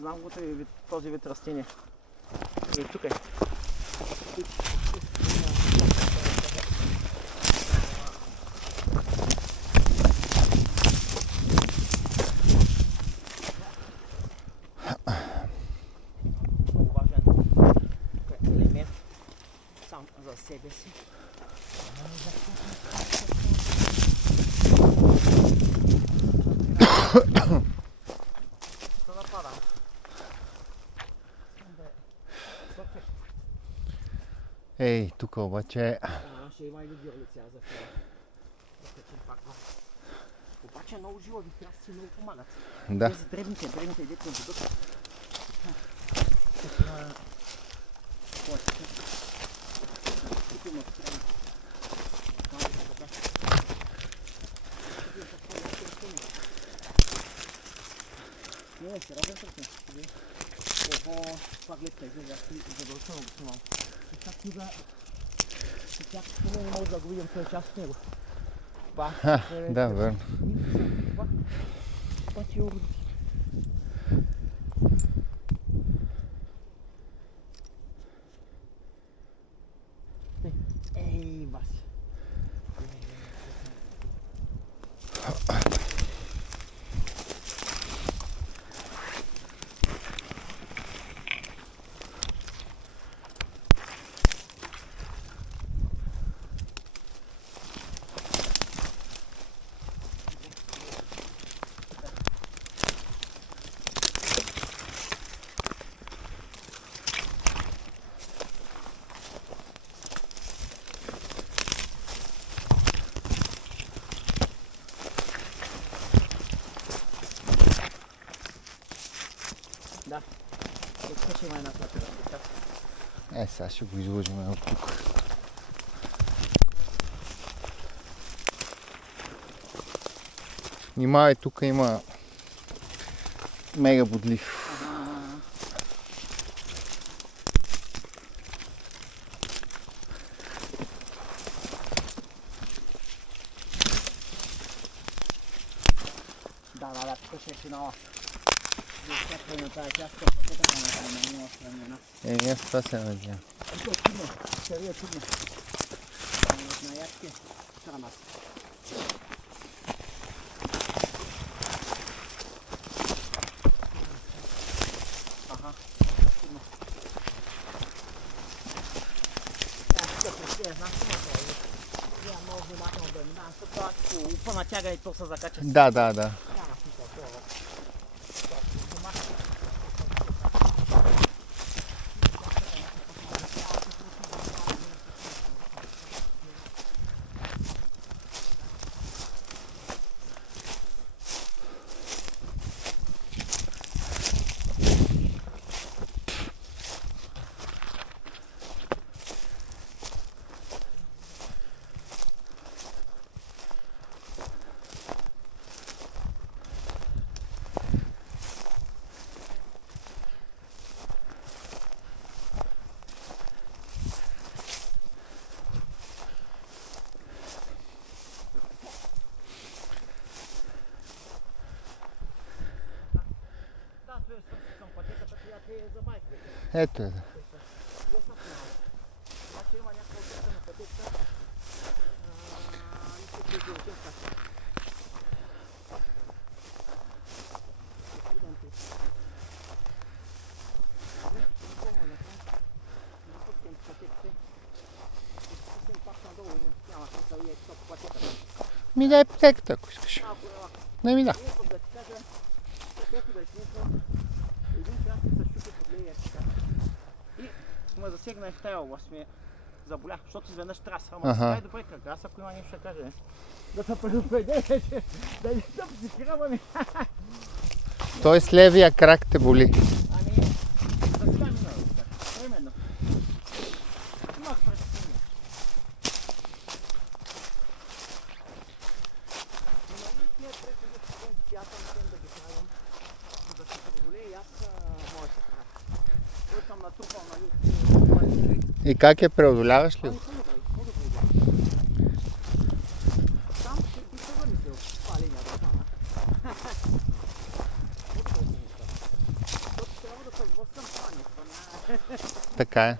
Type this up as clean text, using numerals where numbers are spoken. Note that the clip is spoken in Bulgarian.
Знам го този вид растение. И тук е. Много важен елемент сам за себе си. Ей, тук обаче... Ще има и други лица за това. Да качим пак долу. Обаче много живови храсти много помагат. Да. Тези дребните дете на водата. Тук има страни. Не, сериозен съм. Ого, това гледка изглежда, задължително го снимам. Сега книга, тях не може да го видим този част от него. Да, верно. Пачи уродци. Ей, Васи. Да, тук ще има една платера. Сега ще го изложим от тук. Внимавай, тук има мега бодлив. Да, тук ще е финала. Изчаквай на тази част, пътека на няма страна. Аз това се надявам. Тук е чудно, ще е чудно. На ядки страна. Ага, чудно. Знам, че не трябва. Трябва много внимателно да минавам, защото ако упа натяга и то се закача. Да. Ето е. Ми дай пътеката, ако искаш. Не ми да. И ме засегна и в тая област ми заболях, защото изведнъж трас. Ама сега е добре кръг. Аз ако има нещо ще кажа. Да се предупреди, да не се психираме. Той с левия крак те боли. Ами, за сега минало. Временно. Имах престъпление. Тия преходи, аз съм хем да ги правим, за да се преодолее и аз моя се правя. Който съм натрупал, нали, И как я преодоляваш ли? Там ще би се върнете от това линия да стана. Защото Така е.